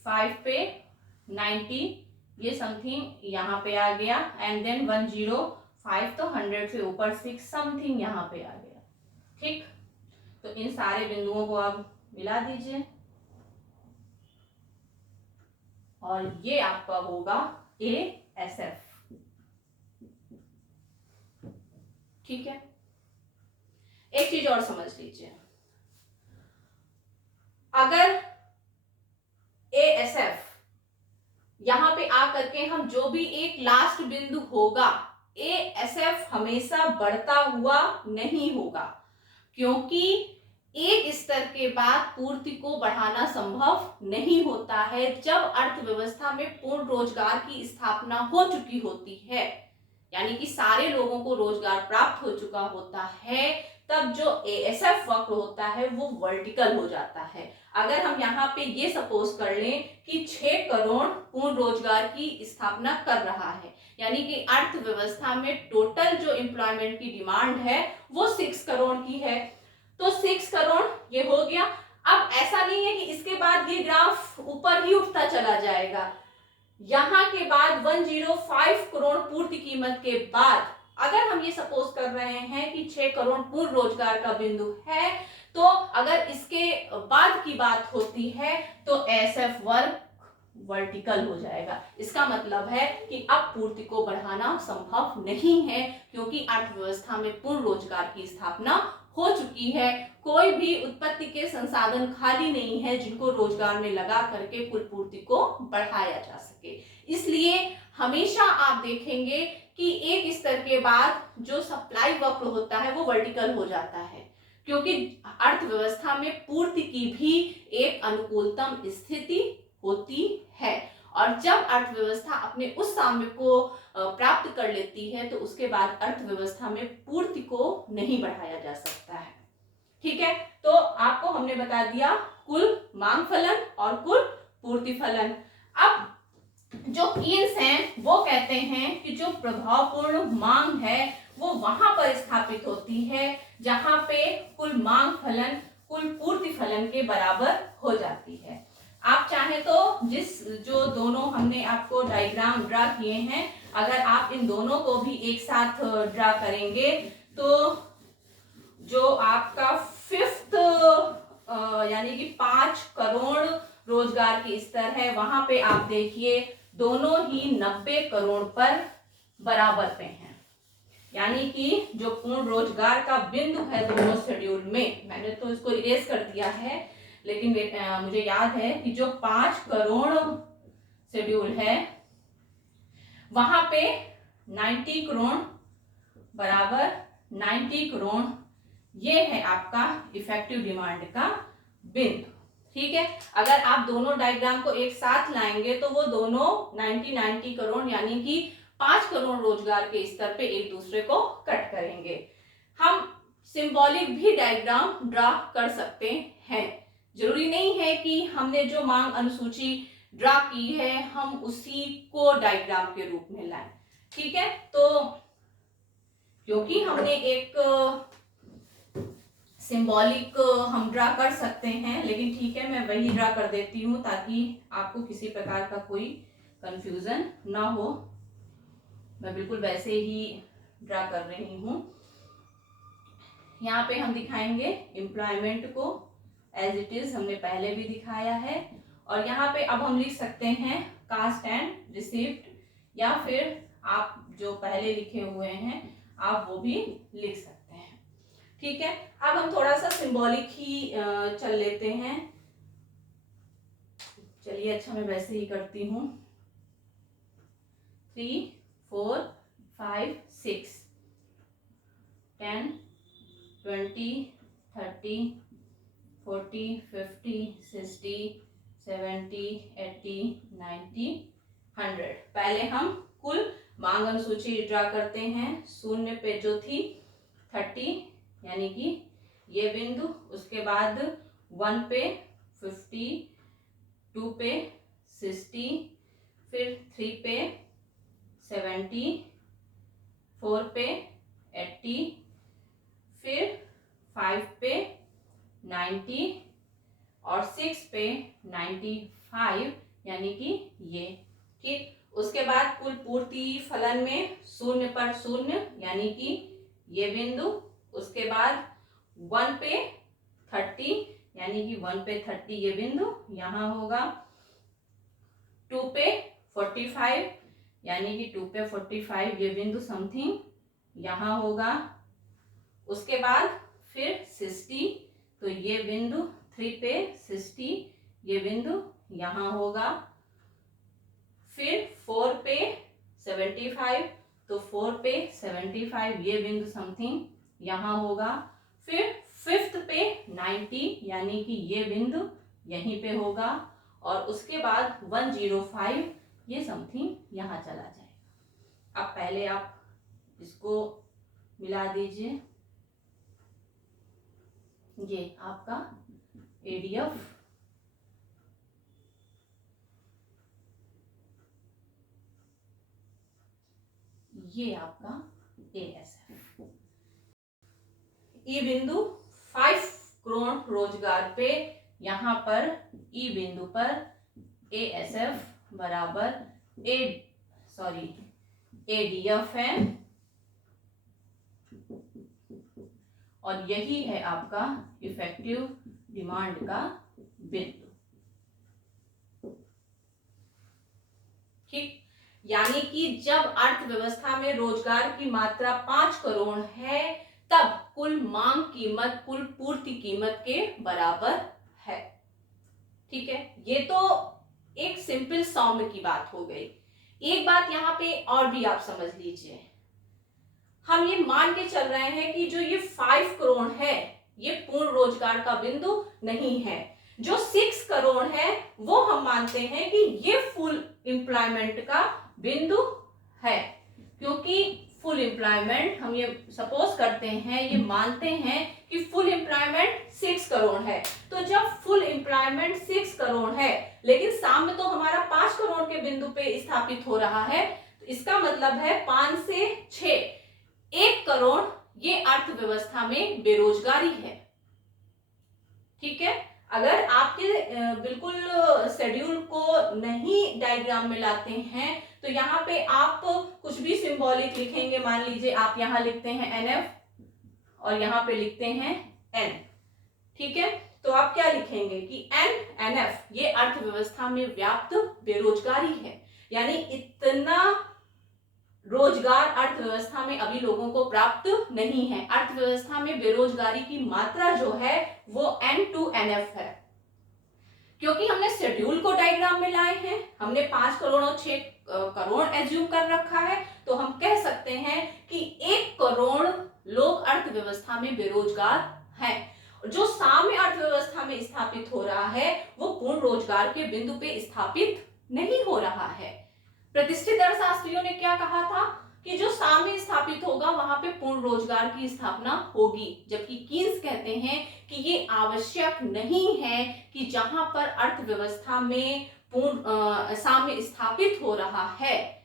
5 पे 90 ये समथिंग यहाँ पे आ गया। एंड देन 105 तो 100 से ऊपर 6 समथिंग यहाँ पे आ गया। ठीक, तो इन सारे बिंदुओं को आप मिला दीजिए और ये आपका होगा ASF। ठीक है, एक चीज और समझ लीजिए, अगर ASF यहां पे आकर के हम जो भी एक लास्ट बिंदु होगा, ASF हमेशा बढ़ता हुआ नहीं होगा, क्योंकि एक स्तर के बाद पूर्ति को बढ़ाना संभव नहीं होता है। जब अर्थव्यवस्था में पूर्ण रोजगार की स्थापना हो चुकी होती है, यानी कि सारे लोगों को रोजगार प्राप्त हो चुका होता है, तब जो ASF वक्र होता है वो वर्टिकल हो जाता है। अगर हम यहाँ पे ये सपोज कर लें कि 6 करोड़ पूर्ण रोजगार की स्थापना कर रहा है, यानी कि अर्थव्यवस्था में टोटल जो एम्प्लॉयमेंट की डिमांड है वो 6 करोड़ की है, तो 6 करोड़ ये हो गया। अब ऐसा नहीं है कि इसके बाद ये ग्राफ ऊपर ही उठता चला जाएगा। यहां के बाद 105 करोड़ पूर्ति कीमत के बाद अगर हम ये सपोज कर रहे हैं कि 6 करोड़ पूर्ण रोजगार का बिंदु है, तो अगर इसके बाद की बात होती है तो ASF वर्ग वर्टिकल हो जाएगा। इसका मतलब है कि अब पूर्ति को बढ़ाना संभव नहीं है, क्योंकि अर्थव्यवस्था में पूर्ण रोजगार की स्थापना हो चुकी है। कोई भी उत्पत्ति के संसाधन खाली नहीं है जिनको रोजगार में लगा करके कुल पूर्ति को बढ़ाया जा सके। इसलिए हमेशा आप देखेंगे कि एक स्तर के बाद जो सप्लाई वक्र होता है वो वर्टिकल हो जाता है, क्योंकि अर्थव्यवस्था में पूर्ति की भी एक अनुकूलतम स्थिति होती है, और जब अर्थव्यवस्था अपने उस साम्य को प्राप्त कर लेती है तो उसके बाद अर्थव्यवस्था में पूर्ति को नहीं बढ़ाया जा सकता है। ठीक है, तो आपको हमने बता दिया कुल मांग फलन और कुल पूर्ति फलन। अब जो कीन्स हैं वो कहते हैं कि जो प्रभावपूर्ण मांग है वो वहां पर स्थापित होती है जहां पे कुल मांग फलन कुल पूर्ति फलन के बराबर हो जाती है। आप चाहें तो जो दोनों हमने आपको डायग्राम ड्रा किए हैं, अगर आप इन दोनों को भी एक साथ ड्रा करेंगे तो जो आपका 5th यानी कि 5 करोड़ रोजगार की स्तर है, वहां पे आप देखिए दोनों ही 90 करोड़ पर बराबर पे हैं। यानी कि जो पूर्ण रोजगार का बिंदु है दोनों शेड्यूल में, मैंने तो इसको इरेज कर दिया है, लेकिन मुझे याद है कि जो 5 करोड़ शेड्यूल है वहां पे 90 करोड़ बराबर 90 करोड़, ये है आपका इफेक्टिव डिमांड का बिंदु। ठीक है, अगर आप दोनों डायग्राम को एक साथ लाएंगे तो वो दोनों 90 करोड़ यानी कि 5 करोड़ रोजगार के स्तर पे एक दूसरे को कट करेंगे। हम सिंबॉलिक भी डायग्राम ड्रा कर सकते हैं, जरूरी नहीं है कि हमने जो मांग अनुसूची ड्रा की है हम उसी को डायग्राम के रूप में लाएं। ठीक है, तो क्योंकि हमने एक सिंबॉलिक हम ड्रा कर सकते हैं, लेकिन ठीक है मैं वही ड्रा कर देती हूँ ताकि आपको किसी प्रकार का कोई कंफ्यूजन ना हो। मैं बिल्कुल वैसे ही ड्रा कर रही हूँ। यहाँ पे हम दिखाएंगे एम्प्लॉयमेंट को एज इट इज, हमने पहले भी दिखाया है। और यहाँ पे अब हम लिख सकते हैं कास्ट एंड रिसीव्ड, या फिर आप जो पहले लिखे हुए हैं आप वो भी लिख सकते हैं। ठीक है, अब हम थोड़ा सा सिंबॉलिक ही चल लेते हैं। चलिए, अच्छा मैं वैसे ही करती हूँ। 3, 4, 5, 6, 10, 20, 30, 40, 50, 60, 70, 80, 90, 100। पहले हम कुल मांग अनुसूची ड्रा करते हैं। शून्य पे जो थी 30 यानी कि ये बिंदु, उसके बाद 1 पे 50, 2 पे 60, फिर 3 पे 70, 4 पे 80, फिर 5 पे 90 और 6 पे 95 यानी कि ये। ठीक, उसके बाद कुल पूर्ति फलन में 0 पर 0 यानी कि ये बिंदु, उसके बाद 1 पे 30 यानी कि 1 पे 30 ये बिंदु यहाँ होगा। 2 पे 45 यानी कि 2 पे 45 ये बिंदु समथिंग यहाँ होगा। उसके बाद फिर 60 तो ये बिंदु, 3 पे 60 ये बिंदु यहाँ होगा। फिर 4 पे 75 तो 4 पे 75 ये बिंदु समथिंग यहाँ होगा। फिर 5th पे 90 यानी कि ये बिंदु यहीं पे होगा। और उसके बाद 105 ये समथिंग यहाँ चला जाएगा। अब पहले आप इसको मिला दीजिए। ये आपका एडीएफ, ये आपका एएसएफ। ई बिंदु 5 करोड़ रोजगार पे यहाँ पर ई बिंदु पर एएसएफ बराबर एडीएफ है, और यही है आपका इफेक्टिव डिमांड का बिंदु। ठीक, यानी कि जब अर्थव्यवस्था में रोजगार की मात्रा 5 करोड़ है तब कुल मांग कीमत कुल पूर्ति कीमत के बराबर है। ठीक है, ये तो एक सिंपल सौम्य की बात हो गई। एक बात यहाँ पे और भी आप समझ लीजिए, हम ये मान के चल रहे हैं कि जो ये 5 करोड़ है ये पूर्ण रोजगार का बिंदु नहीं है। जो 6 करोड़ है वो हम मानते हैं कि ये फुल एम्प्लॉयमेंट का बिंदु है, क्योंकि फुल एम्प्लॉयमेंट हम ये सपोज करते हैं, ये मानते हैं कि फुल एम्प्लॉयमेंट 6 करोड़ है। तो जब फुल एम्प्लॉयमेंट 6 करोड़ है लेकिन साम्य तो हमारा 5 करोड़ के बिंदु पे स्थापित हो रहा है, तो इसका मतलब है 5 से 6 1 करोड़ ये अर्थव्यवस्था में बेरोजगारी है। ठीक है, अगर आपके बिल्कुल शेड्यूल को नहीं डायग्राम में लाते हैं तो यहाँ पे आप कुछ भी सिंबॉलिक लिखेंगे। मान लीजिए आप यहाँ लिखते हैं NF और यहाँ पे लिखते हैं N। ठीक है, तो आप क्या लिखेंगे कि NF ये अर्थव्यवस्था में व्याप्त बेरोजगारी है, यानी इतना रोजगार अर्थव्यवस्था में अभी लोगों को प्राप्त नहीं है। अर्थव्यवस्था में बेरोजगारी की मात्रा जो है वो N2NF है। क्योंकि हमने शेड्यूल को डायग्राम में लाए हैं, हमने 5 करोड़ और 6 करोड़ एज्यूम कर रखा है, तो हम कह सकते हैं कि 1 करोड़ लोग अर्थव्यवस्था में बेरोजगार हैं। जो साम्य अर्थव्यवस्था में स्थापित हो रहा है वो पूर्ण रोजगार के बिंदु पे स्थापित नहीं हो रहा है। प्रतिष्ठित अर्थशास्त्रियों ने क्या कहा था कि जो साम्य स्थापित होगा वहां पे पूर्ण रोजगार की स्थापना होगी, जबकि कीन्स कहते हैं कि ये आवश्यक नहीं है कि जहां पर अर्थव्यवस्था में पूर्ण साम्य स्थापित हो रहा है,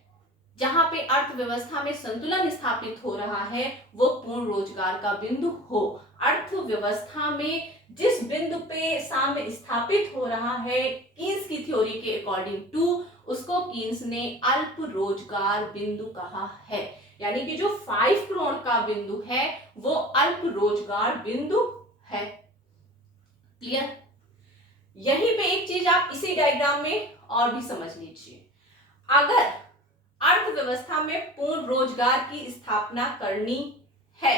जहां पे अर्थव्यवस्था में संतुलन स्थापित हो रहा है, वो पूर्ण रोजगार का बिंदु हो। अर्थव्यवस्था में जिस बिंदु पे साम्य स्थापित हो रहा है कीन्स की थ्योरी के अकॉर्डिंग टू, उसको कीन्स ने अल्प रोजगार बिंदु कहा है। यानी कि जो 5 करोड़ का बिंदु है वो अल्प रोजगार बिंदु है। क्लियर? यहीं पे एक चीज आप इसी डायग्राम में और भी समझ लीजिए। अगर अर्थव्यवस्था में पूर्ण रोजगार की स्थापना करनी है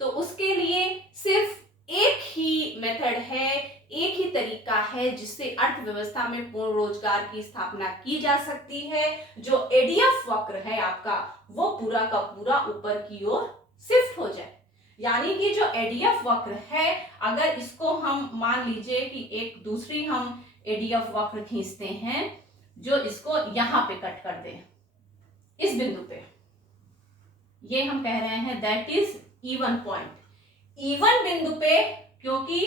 तो उसके लिए सिर्फ एक ही मेथड है, एक ही तरीका है जिससे अर्थव्यवस्था में पूर्ण रोजगार की स्थापना की जा सकती है। जो एडीएफ वक्र है आपका वो पूरा का पूरा ऊपर की ओर शिफ्ट हो जाए। यानी कि जो एडीएफ वक्र है, अगर इसको हम मान लीजिए कि एक दूसरी हम एडीएफ वक्र खींचते हैं जो इसको यहां पे कट कर दे, इस बिंदु पे, ये हम कह रहे हैं that is even point. Even बिंदु पे, क्योंकि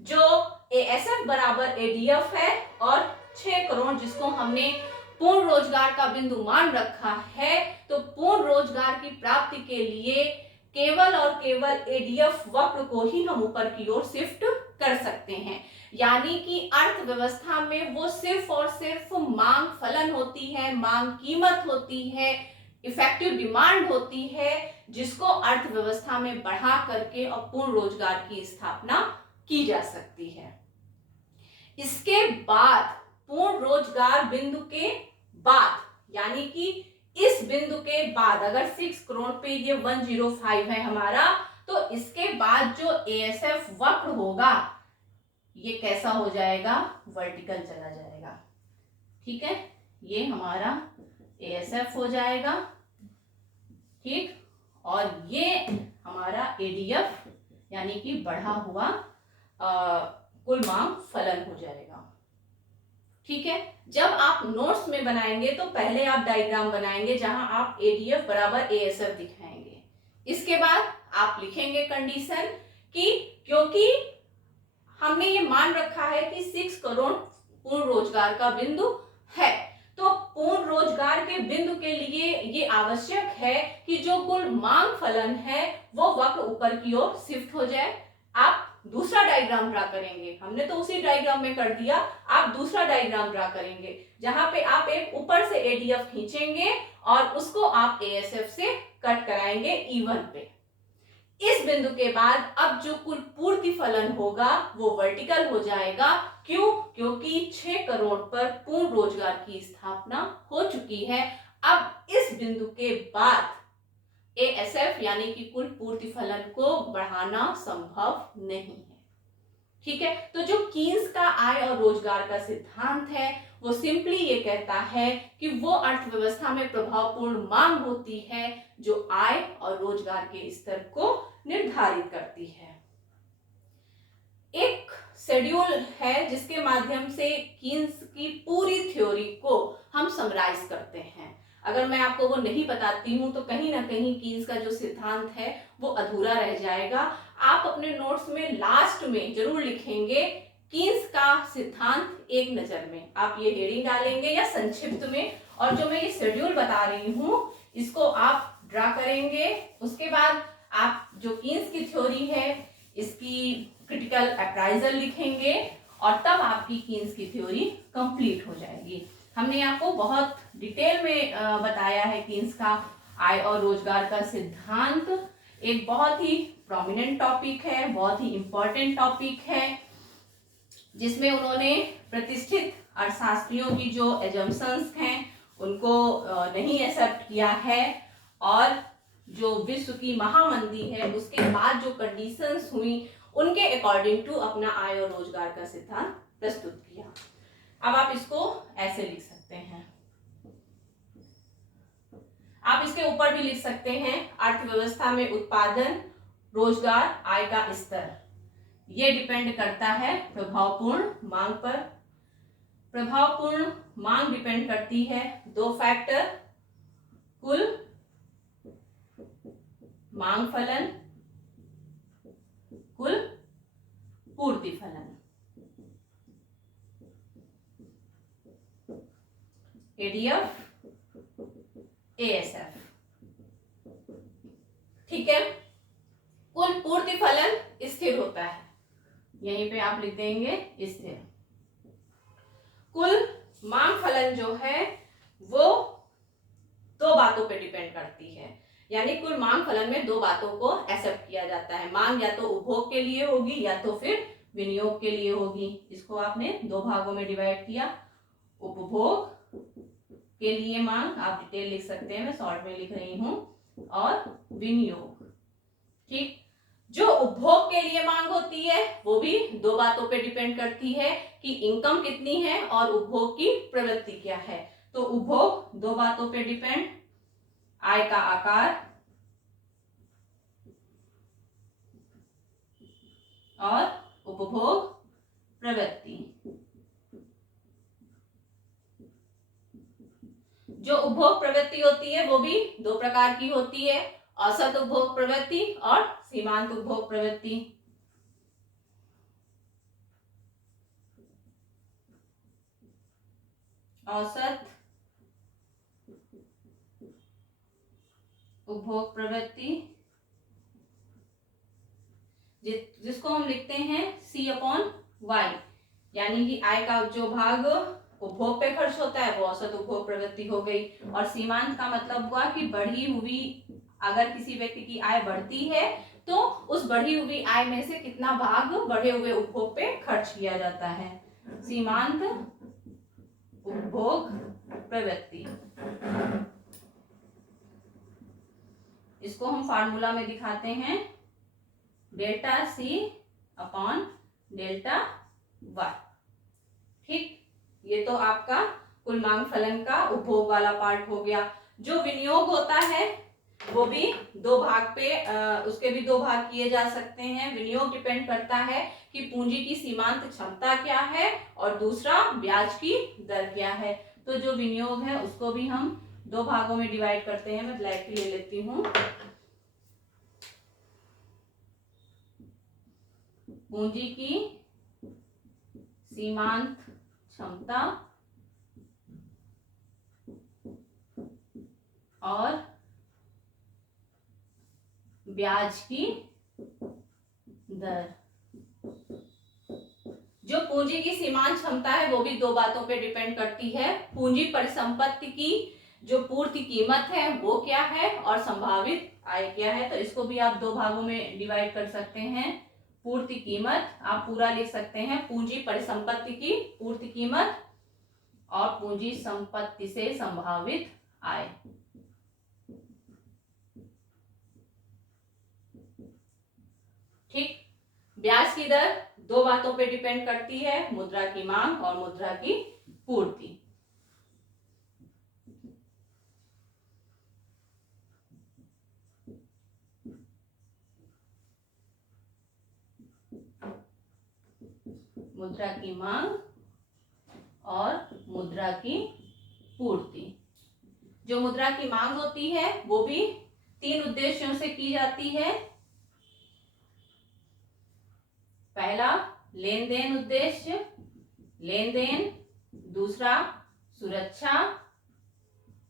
जो एएसएफ बराबर एडीएफ है और 6 करोड़ जिसको हमने पूर्ण रोजगार का बिंदु मान रखा है, तो पूर्ण रोजगार की प्राप्ति के लिए केवल और केवल एडीएफ वक्र को ही हम ऊपर की ओर शिफ्ट कर सकते हैं। यानी कि अर्थव्यवस्था में वो सिर्फ और सिर्फ मांग फलन होती है, मांग कीमत होती है, इफेक्टिव डिमांड होती है, जिसको अर्थव्यवस्था में बढ़ा करके और पूर्ण रोजगार की स्थापना की जा सकती है। इसके बाद पूर्ण रोजगार बिंदु के बाद, यानी कि इस बिंदु के बाद अगर 6 करोड़ पे ये 105 है हमारा, तो इसके बाद जो एएसएफ वक्र होगा ये कैसा हो जाएगा? वर्टिकल चला जाएगा। ठीक है, ये हमारा एएसएफ हो जाएगा, ठीक, और ये हमारा एडीएफ यानी कि बढ़ा हुआ कुल मांग फलन हो जाएगा। ठीक है, जब आप नोट्स में बनाएंगे तो पहले आप डायग्राम बनाएंगे जहां आप एडीएफ बराबर एएसएफ दिखाएंगे। इसके बाद आप लिखेंगे कंडीशन कि क्योंकि हमने ये मान रखा है कि 6 करोड़ पूर्ण रोजगार का बिंदु है, तो पूर्ण रोजगार के बिंदु के लिए ये आवश्यक है कि जो कुल मांग फलन है वो वक्र ऊपर की ओर शिफ्ट हो जाए। आप दूसरा डायग्राम ड्रा करेंगे, हमने तो उसी डायग्राम में कर दिया, आप दूसरा डायग्राम ड्रा करेंगे जहां पे आप एक ऊपर से एडीएफ खींचेंगे और उसको आप एएसएफ से कट कराएंगे इवन पे। इस बिंदु के बाद अब जो कुल पूर्ति फलन होगा वो वर्टिकल हो जाएगा। क्यों? क्योंकि 6 करोड़ पर पूर्ण रोजगार की स्थापना हो चुकी है। अब इस बिंदु के बाद एएसएफ यानी कि कुल पूर्ति फलन को बढ़ाना संभव नहीं है। ठीक है, तो जो कीन्स का आय और रोजगार का सिद्धांत है वो सिंपली ये कहता है कि वो अर्थव्यवस्था में प्रभावपूर्ण मांग होती है जो आय और रोजगार के स्तर को निर्धारित करती है। एक शेड्यूल है जिसके माध्यम से कीन्स की पूरी थ्योरी को हम समराइज करते हैं। अगर मैं आपको वो नहीं बताती हूं तो कहीं ना कहीं कीन्स का जो सिद्धांत है वो अधूरा रह जाएगा। आप अपने नोट्स में लास्ट में जरूर लिखेंगे कीन्स का सिद्धांत एक नजर में, आप ये हेडिंग डालेंगे या संक्षिप्त में, और जो मैं ये शेड्यूल बता रही हूं इसको आप ड्रा करेंगे। उसके बाद आप जो कीन्स की थ्योरी है इसकी क्रिटिकल अप्राइजल लिखेंगे और तब आपकी कीन्स की थ्योरी कंप्लीट हो जाएगी। हमने आपको बहुत डिटेल में बताया है कीन्स का आय और रोजगार का सिद्धांत। एक बहुत ही प्रोमिनेंट टॉपिक है, बहुत ही इंपॉर्टेंट टॉपिक है, जिसमें उन्होंने प्रतिष्ठित अर्थशास्त्रियों की जो एजम्पशंस हैं उनको नहीं एक्सेप्ट किया है, और जो विश्व की महामंदी है उसके बाद जो कंडीशंस हुई उनके अकॉर्डिंग टू अपना आय और रोजगार का सिद्धांत प्रस्तुत किया। अब आप इसको ऐसे लिख सकते हैं, आप इसके ऊपर भी लिख सकते हैं अर्थव्यवस्था में उत्पादन, रोजगार, आय का स्तर, ये डिपेंड करता है प्रभावपूर्ण मांग पर। प्रभावपूर्ण मांग डिपेंड करती है दो फैक्टर, कुल मांग फलन, कुल पूर्ति फलन। एडीएफ, एएसएफ, ठीक है। कुल पूर्ति फलन स्थिर होता है, यहीं पे आप लिख देंगे स्थिर। कुल मांग फलन जो है वो दो बातों पे डिपेंड करती है, यानी कुल मांग फलन में दो बातों को एक्सेप्ट किया जाता है। मांग या तो उपभोग के लिए होगी या तो फिर विनियोग के लिए होगी। इसको आपने दो भागों में डिवाइड किया, उपभोग के लिए मांग, आप डिटेल लिख सकते हैं, मैं शॉर्ट में लिख रही हूं, और विनियोग। ठीक, जो उपभोग के लिए मांग होती है वो भी दो बातों पे डिपेंड करती है कि इनकम कितनी है और उपभोग की प्रवृत्ति क्या है। तो उपभोग दो बातों पे डिपेंड, आय का आकार और उपभोग प्रवृत्ति। जो उपभोग प्रवृत्ति होती है वो भी दो प्रकार की होती है, औसत उपभोग प्रवृत्ति और सीमांत उपभोग प्रवृत्ति। औसत उपभोग प्रवृत्ति जिसको हम लिखते हैं C/Y, यानी कि आय का जो भाग उपभोग पे खर्च होता है वो औसत उपभोग प्रवृत्ति हो गई। और सीमांत का मतलब हुआ कि बढ़ी हुई, अगर किसी व्यक्ति की आय बढ़ती है तो उस बढ़ी हुई आय में से कितना भाग बढ़े हुए उपभोग पे खर्च किया जाता है, सीमांत उपभोग प्रवृत्ति। इसको हम फार्मूला में दिखाते हैं, डेल्टा C/ΔY। ठीक, ये तो आपका कुल मांग फलन का उपभोग वाला पार्ट हो गया। जो विनियोग होता है वो भी दो भाग पे, उसके भी दो भाग किए जा सकते हैं। विनियोग डिपेंड करता है कि पूंजी की सीमांत क्षमता क्या है और दूसरा ब्याज की दर क्या है। तो जो विनियोग है उसको भी हम दो भागों में डिवाइड करते हैं। मैं ब्लैक ले लेती हूँ। पूंजी की सीमांत क्षमता और ब्याज की दर। जो पूंजी की सीमांत क्षमता है वो भी दो बातों पे डिपेंड करती है, पूंजी परिसंपत्ति की जो पूर्ति कीमत है वो क्या है और संभावित आय क्या है। तो इसको भी आप दो भागों में डिवाइड कर सकते हैं। पूर्ति कीमत आप पूरा लिख सकते हैं, पूंजी परिसंपत्ति की पूर्ति कीमत और पूंजी संपत्ति से संभावित आय। ठीक, ब्याज की दर दो बातों पे डिपेंड करती है, मुद्रा की मांग और मुद्रा की पूर्ति। मुद्रा की मांग और मुद्रा की पूर्ति। जो मुद्रा की मांग होती है वो भी तीन उद्देश्यों से की जाती है। पहला लेन देन उद्देश्य, लेन देन, दूसरा सुरक्षा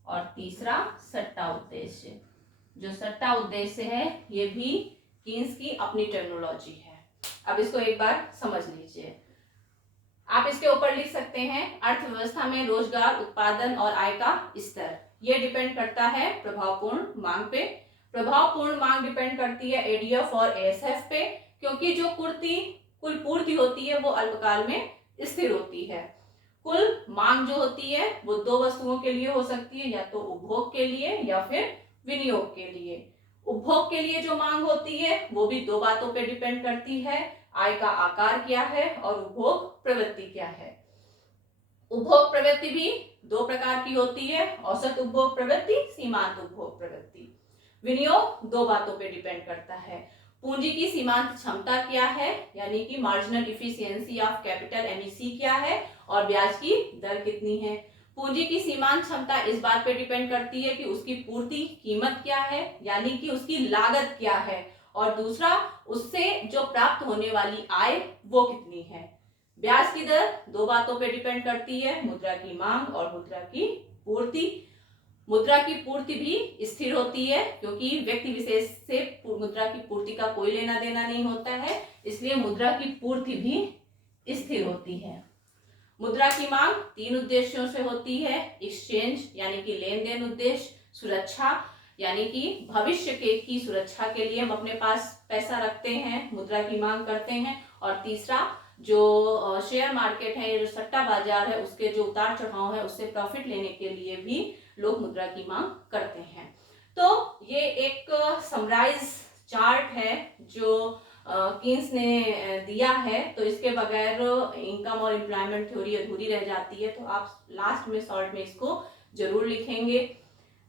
और तीसरा सट्टा उद्देश्य। जो सट्टा उद्देश्य है ये भी कीन्स की अपनी टर्मिनोलॉजी है। अब इसको एक बार समझ लीजिए। आप इसके ऊपर लिख सकते हैं अर्थव्यवस्था में रोजगार, उत्पादन और आय का स्तर। ये डिपेंड करता है प्रभावपूर्ण मांग पे। प्रभावपूर्ण मांग डिपेंड करती है एडीएफ और एएसएफ पे, क्योंकि जो कुल पूर्ति होती है वो अल्पकाल में स्थिर होती है। कुल मांग जो होती है वो दो वस्तुओं के लिए हो सकती है, या तो उपभोग के लिए या फिर विनियोग के लिए। उपभोग के लिए जो मांग होती है वो भी दो बातों पे डिपेंड करती है, आय का आकार क्या है और उपभोग प्रवृत्ति क्या है। उपभोग प्रवृत्ति भी दो प्रकार की होती है, औसत उपभोग प्रवृत्ति, सीमांत उपभोग प्रवृत्ति। विनियोग दो बातों पे डिपेंड करता है। पूंजी की सीमांत क्षमता क्या है, यानी कि marginal efficiency of capital MEC क्या है, और ब्याज की दर कितनी है। पूंजी की सीमांत क्षमता इस बात पे डिपेंड करती है कि उसकी पूर्ति कीमत क्या है, यानी कि उसकी लागत क्या है, और दूसरा उससे जो प्राप्त होने वाली आय वो कितनी है। ब्याज की दर दो बातों पे डिपेंड करती है, मुद्रा की मांग और मुद्रा की पूर्ति। मुद्रा की पूर्ति भी स्थिर होती है क्योंकि व्यक्ति विशेष से मुद्रा की पूर्ति का कोई लेना देना नहीं होता है, इसलिए मुद्रा की पूर्ति भी स्थिर होती है। मुद्रा की मांग तीन उद्देश्यों से होती है, एक्सचेंज यानी कि लेन देन उद्देश्य, सुरक्षा यानी कि भविष्य की सुरक्षा के लिए हम अपने पास पैसा रखते हैं, मुद्रा की मांग करते हैं, और तीसरा जो शेयर मार्केट है, जो सट्टा बाजार है, उसके जो उतार चढ़ाव है उससे प्रॉफिट लेने के लिए भी लोग मुद्रा की मांग करते हैं। तो ये एक समराइज चार्ट है जो कीन्स ने दिया है, तो इसके बगैर इनकम और एम्प्लॉयमेंट थ्योरी अधूरी रह जाती है, तो आप लास्ट में शॉर्ट में इसको जरूर लिखेंगे।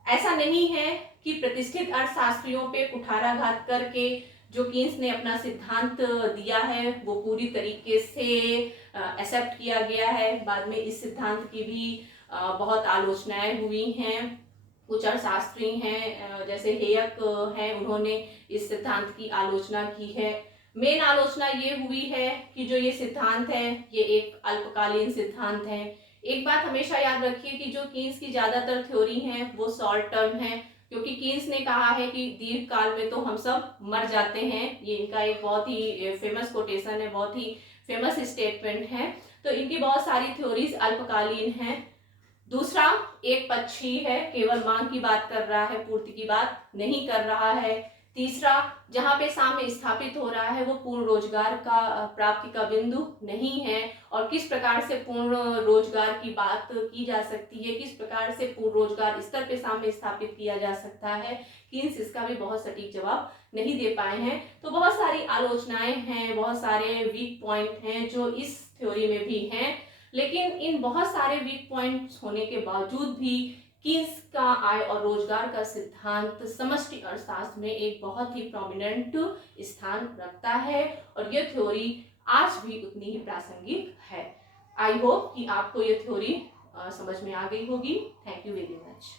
ऐसा नहीं है कि प्रतिष्ठित अर्थशास्त्रियों पे कुठाराघात करके जो कीन्स ने अपना सिद्धांत दिया है वो पूरी तरीके से एक्सेप्ट किया गया है। बाद में इस सिद्धांत की भी बहुत आलोचनाएं हुई हैं। कुछ अर्थशास्त्री हैं जैसे हेयक हैं, उन्होंने इस सिद्धांत की आलोचना की है। मेन आलोचना ये हुई है कि जो ये सिद्धांत है ये एक अल्पकालीन सिद्धांत है। एक बात हमेशा याद रखिए कि जो कीन्स की ज्यादातर थ्योरी हैं वो शॉर्ट टर्म है, क्योंकि कीन्स ने कहा है कि दीर्घ काल में तो हम सब मर जाते हैं। ये इनका एक बहुत ही फेमस कोटेशन है, बहुत ही फेमस स्टेटमेंट है। तो इनकी बहुत सारी थ्योरीज अल्पकालीन हैं। दूसरा एक पक्षी है, केवल मांग की बात कर रहा है, पूर्ति की बात नहीं कर रहा है। तीसरा, जहां पे साम्य स्थापित हो रहा है वो पूर्ण रोजगार का प्राप्ति का बिंदु नहीं है, और किस प्रकार से पूर्ण रोजगार की बात की जा सकती है, किस प्रकार से पूर्ण रोजगार स्तर पे साम्य स्थापित किया जा सकता है, कीन्स इसका भी बहुत सटीक जवाब नहीं दे पाए हैं। तो बहुत सारी आलोचनाएं हैं, बहुत सारे वीक पॉइंट हैं जो इस थ्योरी में भी हैं, लेकिन इन बहुत सारे वीक पॉइंट्स होने के बावजूद भी कीन्स का आय और रोजगार का सिद्धांत समष्टि अर्थशास्त्र में एक बहुत ही प्रोमिनेंट स्थान रखता है, और यह थ्योरी आज भी उतनी ही प्रासंगिक है। आई होप कि आपको यह थ्योरी समझ में आ गई होगी। Thank you very much.